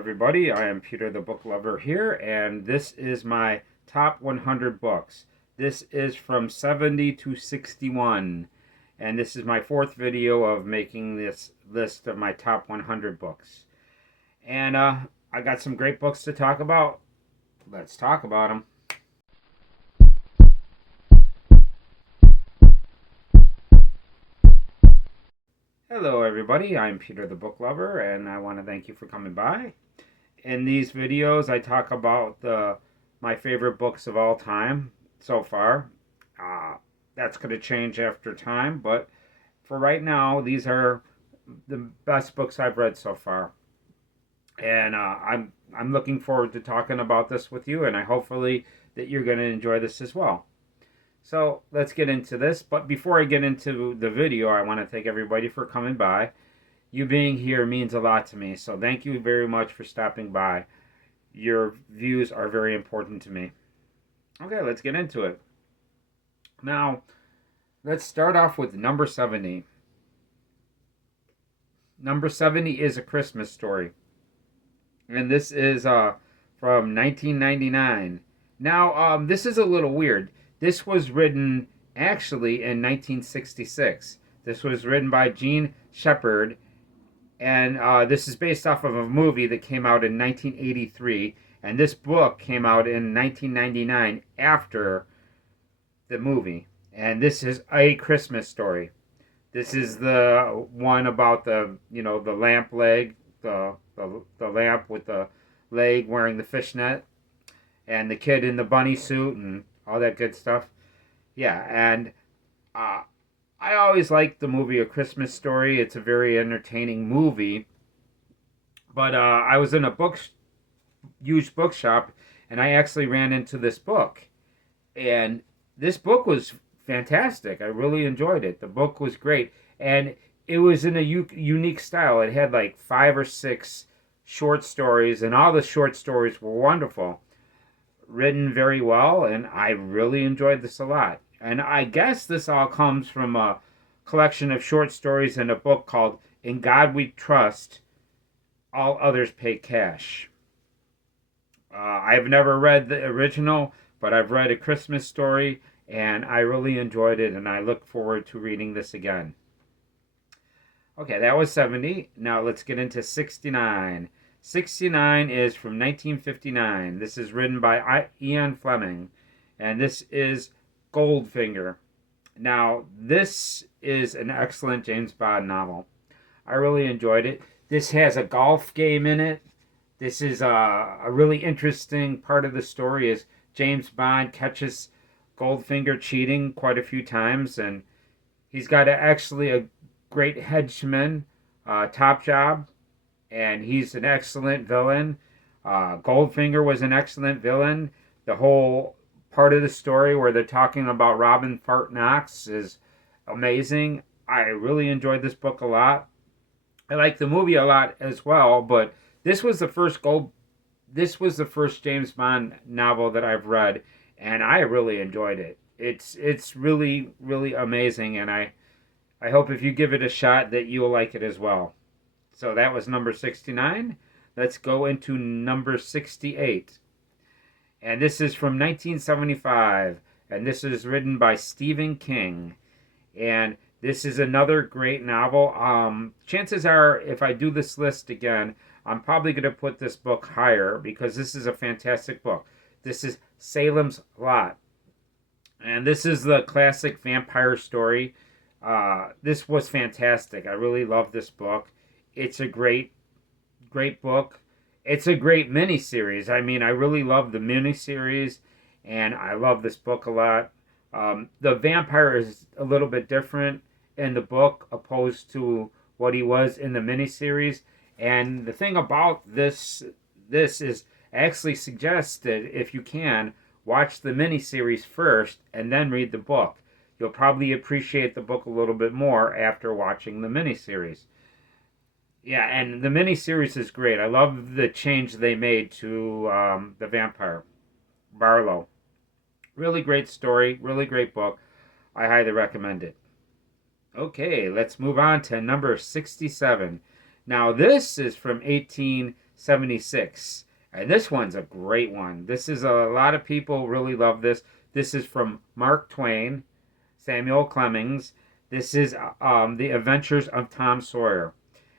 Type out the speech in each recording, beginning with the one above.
everybody. I am Peter the Book Lover here, and this is my top 100 books. This is from 70 to 61, and this is my fourth video of making this list of my top 100 books. And I got some great books to talk about. Let's talk about them. Hello, everybody. I'm Peter the Book Lover, and I want to thank you for coming by. In these videos, I talk about my favorite books of all time so far. That's going to change after time, but for right now, these are the best books I've read so far. And I'm looking forward to talking about this with you, and hopefully that you're going to enjoy this as well. So let's get into this. But before I get into the video, I want to thank everybody for coming by. You being here means a lot to me, so thank you very much for stopping by. Your views are very important to me. Okay, let's get into it. Now, let's start off with number 70. Number 70 is A Christmas Story. And this is from 1999. Now, this is a little weird. This was written actually in 1966. This was written by Jean Shepherd, and this is based off of a movie that came out in 1983, and this book came out in 1999 after the movie. And this is A Christmas Story. This is the one about the lamp leg, the lamp with the leg wearing the fishnet, and the kid in the bunny suit and all that good stuff. Yeah, and I always liked the movie A Christmas Story. It's a very entertaining movie. But I was in a used bookshop, and I actually ran into this book. And this book was fantastic. I really enjoyed it. The book was great. And it was in a unique style. It had like 5 or 6 short stories, and all the short stories were wonderful. Written very well, and I really enjoyed this a lot. And I guess this all comes from a collection of short stories in a book called In God We Trust, All Others Pay Cash. I've never read the original, but I've read A Christmas Story, and I really enjoyed it, and I look forward to reading this again. Okay, that was 70. Now let's get into 69. 69 is from 1959. This is written by Ian Fleming, and this is Goldfinger. Now, this is an excellent James Bond novel. I really enjoyed it. This has a golf game in it. This is a really interesting part of the story is James Bond catches Goldfinger cheating quite a few times, and he's got actually a great henchman, Top Job, and he's an excellent villain. Goldfinger was an excellent villain. The whole part of the story where they're talking about Robin Fart Knox is amazing. I really enjoyed this book a lot. I like the movie a lot as well, but this was the first James Bond novel that I've read, and I really enjoyed it. It's really, really amazing, and I hope if you give it a shot that you'll like it as well. So that was number 69. Let's go into number 68. And this is from 1975. And this is written by Stephen King. And this is another great novel. Chances are, if I do this list again, I'm probably going to put this book higher because this is a fantastic book. This is Salem's Lot. And this is the classic vampire story. This was fantastic. I really love this book. It's a great book. It's a great miniseries. I mean, I really love the miniseries, and I love this book a lot. The vampire is a little bit different in the book opposed to what he was in the miniseries. And the thing about this is I actually suggest that if you can, watch the miniseries first and then read the book. You'll probably appreciate the book a little bit more after watching the miniseries. Yeah, and the miniseries is great. I love the change they made to the vampire, Barlow. Really great story, really great book. I highly recommend it. Okay, let's move on to number 67. Now, this is from 18 76. And this one's a great one. This is a lot of people really love this. This is from Mark Twain, Samuel Clemens. This is The Adventures of Tom Sawyer.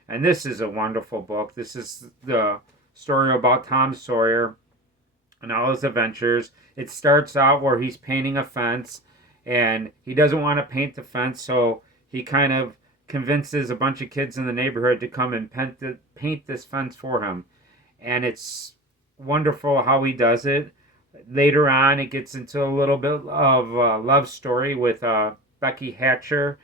And this is a wonderful book. This is the story about Tom Sawyer and all his adventures. It starts out where he's painting a fence, and he doesn't want to paint the fence, so he kind of convinces a bunch of kids in the neighborhood to come and paint this fence for him. And it's wonderful how he does it. Later on, it gets into a little bit of a love story with Becky Hatcher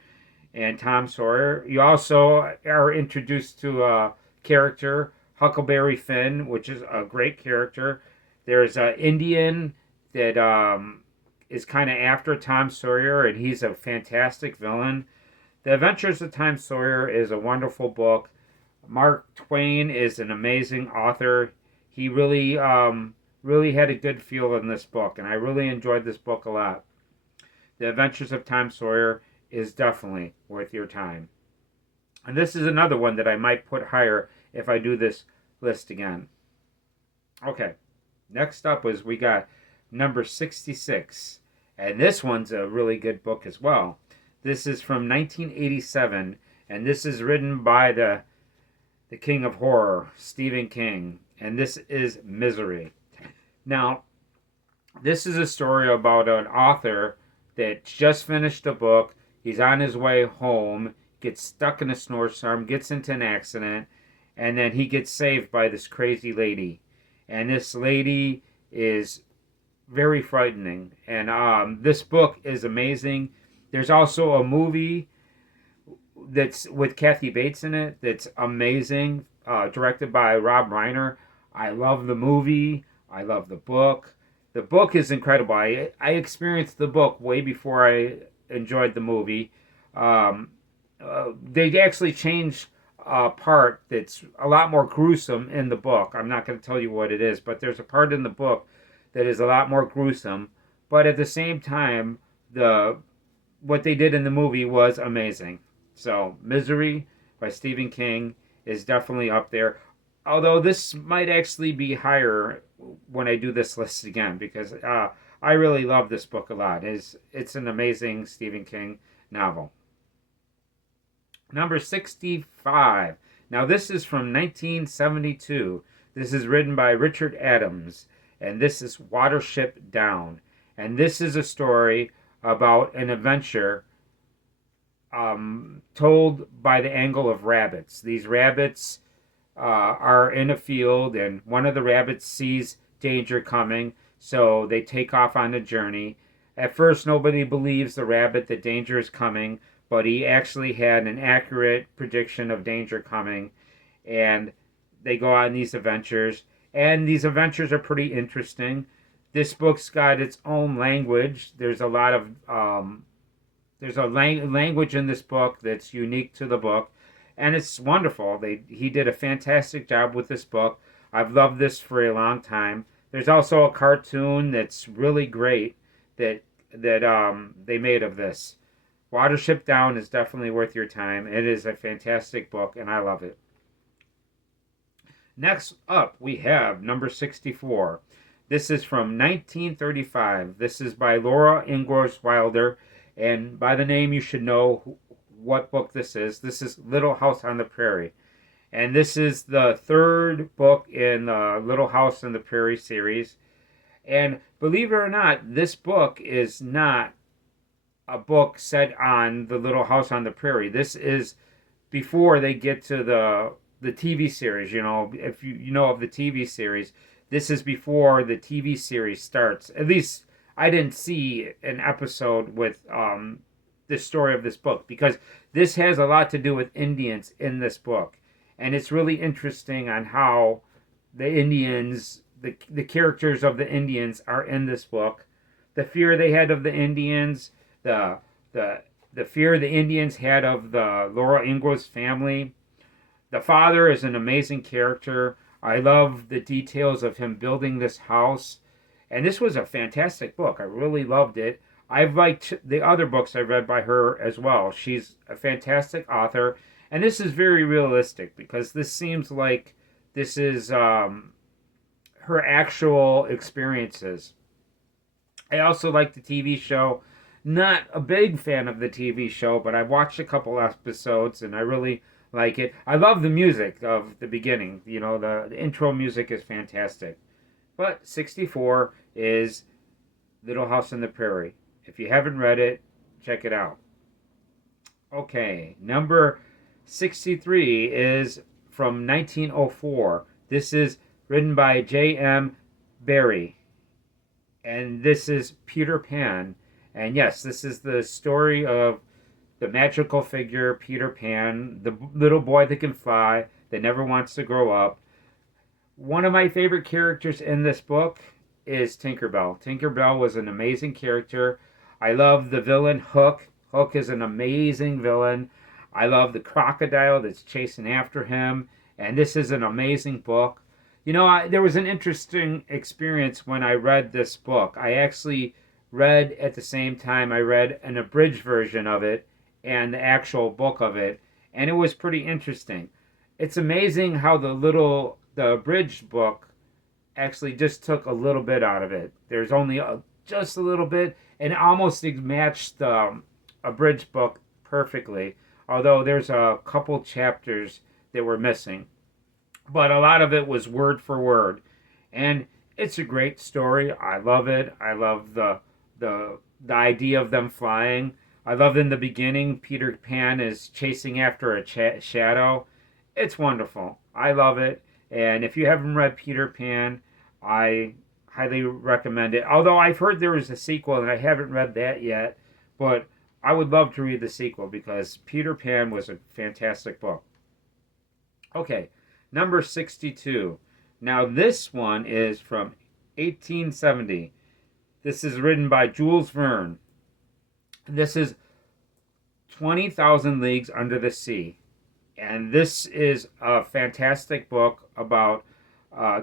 and Tom Sawyer. You also are introduced to a character, Huckleberry Finn, which is a great character. There's an Indian that is kind of after Tom Sawyer, and he's a fantastic villain. The Adventures of Tom Sawyer is a wonderful book. Mark Twain is an amazing author. He really had a good feel in this book, and I really enjoyed this book a lot. The Adventures of Tom Sawyer is definitely worth your time. And this is another one that I might put higher if I do this list again. Okay, next up is we got number 66. And this one's a really good book as well. This is from 1987, and this is written by the king of horror, Stephen King. And this is Misery. Now, this is a story about an author that just finished a book. He's on his way home, gets stuck in a snowstorm, gets into an accident, and then he gets saved by this crazy lady. And this lady is very frightening. And this book is amazing. There's also a movie that's with Kathy Bates in it that's amazing, directed by Rob Reiner. I love the movie. I love the book. The book is incredible. I experienced the book way before I enjoyed the movie. They actually changed a part that's a lot more gruesome in the book. I'm not going to tell you what it is, but there's a part in the book that is a lot more gruesome. But at the same time, what they did in the movie was amazing. So, Misery by Stephen King is definitely up there. Although this might actually be higher when I do this list again, because I really love this book a lot. It's an amazing Stephen King novel. Number 65. Now this is from 1972. This is written by Richard Adams, and this is Watership Down. And this is a story about an adventure told by the angle of rabbits. These rabbits are in a field, and one of the rabbits sees danger coming, so they take off on a journey. At first, nobody believes the rabbit that danger is coming, but he actually had an accurate prediction of danger coming, and they go on these adventures. And these adventures are pretty interesting. This book's got its own language. There's a lot of language in this book that's unique to the book, and it's wonderful. He did a fantastic job with this book. I've loved this for a long time. There's also a cartoon that's really great that they made of this. Watership Down is definitely worth your time. It is a fantastic book, and I love it. Next up, we have number 64. This is from 1935. This is by Laura Ingalls Wilder, and by the name you should know what book this is. This is Little House on the Prairie. And this is the third book in the Little House on the Prairie series. And believe it or not, this book is not a book set on the Little House on the Prairie. This is before they get to the TV series. You know, if you know of the TV series, this is before the TV series starts. At least I didn't see an episode with the story of this book, because this has a lot to do with Indians in this book. And it's really interesting on how the Indians, the characters of the Indians are in this book. The fear they had of the Indians, the fear the Indians had of the Laura Ingalls family. The father is an amazing character. I love the details of him building this house. And this was a fantastic book. I really loved it. I've liked the other books I read by her as well. She's a fantastic author. And this is very realistic, because this seems like This is her actual experiences. I also like the TV show. Not a big fan of the TV show, but I've watched a couple episodes and I really like it. I love the music of the beginning. You know, the intro music is fantastic. But 64 is Little House on the Prairie. If you haven't read it, check it out. Okay, number 63 is from 1904. This is written by J.M. Barrie. And this is Peter Pan. And yes, this is the story of the magical figure Peter Pan, the little boy that can fly, that never wants to grow up. One of my favorite characters in this book is Tinkerbell. Tinkerbell was an amazing character. I love the villain Hook. Hook is an amazing villain. I love the crocodile that's chasing after him. And this is an amazing book. You know, there was an interesting experience when I read this book. I actually read at the same time, I read an abridged version of it and the actual book of it. And it was pretty interesting. It's amazing how the abridged book actually just took a little bit out of it. There's only just a little bit, and it almost matched the abridged book perfectly. Although there's a couple chapters that were missing, but a lot of it was word for word, and it's a great story. I love it. I love the idea of them flying. I love in the beginning Peter Pan is chasing after a shadow. It's wonderful. I love it. And if you haven't read Peter Pan, I highly recommend it. Although I've heard there is a sequel and I haven't read that yet, but I would love to read the sequel because Peter Pan was a fantastic book. Okay, number 62. Now this one is from 1870. This is written by Jules Verne. This is 20,000 Leagues Under the Sea. And this is a fantastic book about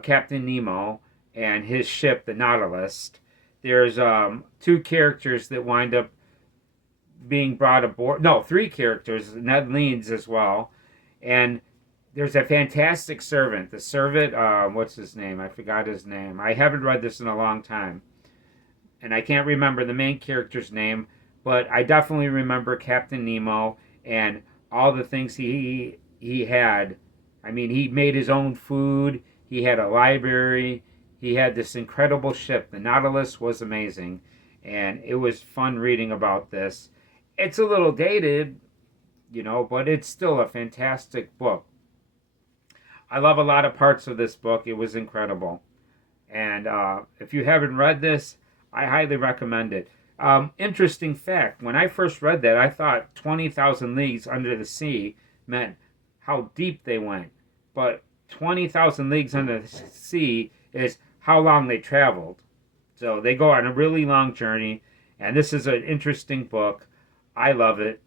Captain Nemo and his ship, the Nautilus. There's two characters that wind up being brought aboard. No, three characters, Ned Leeds as well. And there's a fantastic servant. The servant, what's his name? I forgot his name. I haven't read this in a long time. And I can't remember the main character's name, but I definitely remember Captain Nemo and all the things he had. I mean, he made his own food. He had a library. He had this incredible ship. The Nautilus was amazing, and it was fun reading about this. It's a little dated, you know, but it's still a fantastic book. I love a lot of parts of this book. It was incredible. And if you haven't read this, I highly recommend it. Interesting fact, when I first read that, I thought 20,000 Leagues Under the Sea meant how deep they went. But 20,000 Leagues Under the Sea is how long they traveled. So they go on a really long journey, and this is an interesting book. I love it.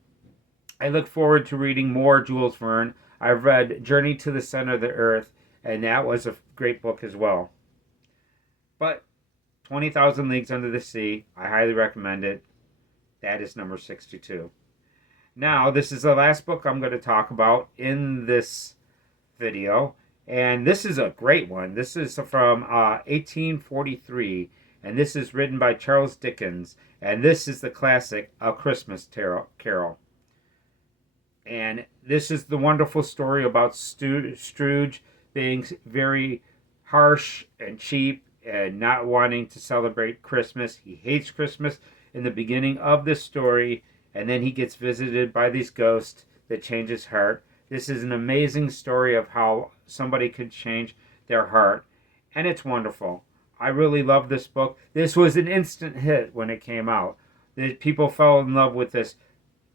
I look forward to reading more Jules Verne. I've read Journey to the Center of the Earth, and that was a great book as well. But 20,000 Leagues Under the Sea, I highly recommend it. That is number 62. Now, this is the last book I'm going to talk about in this video, and this is a great one. This is from 1843, and this is written by Charles Dickens, and this is the classic A Christmas Carol. And this is the wonderful story about Scrooge being very harsh and cheap and not wanting to celebrate Christmas. He hates Christmas in the beginning of this story, and then he gets visited by these ghosts that change his heart. This is an amazing story of how somebody could change their heart, and it's wonderful. I really love this book. This was an instant hit when it came out. People fell in love with this.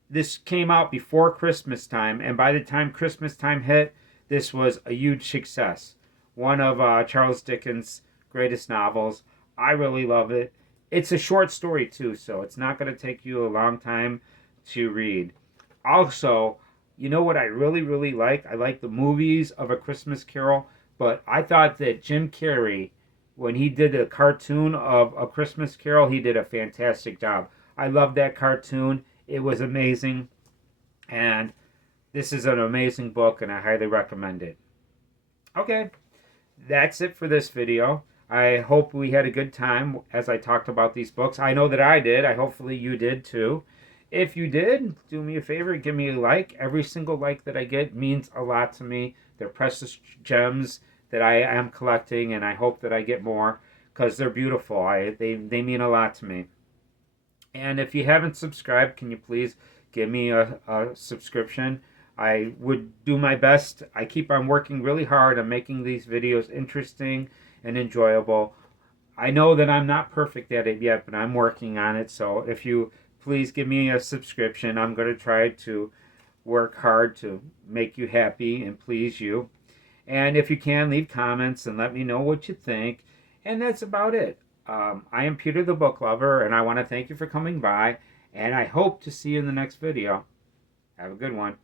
This came out before Christmas time, and by the time Christmas time hit, this was a huge success. One of Charles Dickens' greatest novels. I really love it. It's a short story too, so it's not going to take you a long time to read. Also, you know what I really, really like? I like the movies of A Christmas Carol, but I thought that Jim Carrey, when he did a cartoon of A Christmas Carol, he did a fantastic job. I love that cartoon. It was amazing, and this is an amazing book, and I highly recommend it. Okay, that's it for this video. I hope we had a good time as I talked about these books. I know that I did. Hopefully you did too. If you did, do me a favor, give me a like. Every single like that I get means a lot to me. They're precious gems that I am collecting, and I hope that I get more because they're beautiful. They mean a lot to me. And if you haven't subscribed, can you please give me a subscription? I would do my best. I keep on working really hard on making these videos interesting and enjoyable. I know that I'm not perfect at it yet, but I'm working on it. So if you please give me a subscription, I'm going to try to work hard to make you happy and please you. And if you can, leave comments and let me know what you think. And that's about it. I am Peter the Book Lover, and I want to thank you for coming by. And I hope to see you in the next video. Have a good one.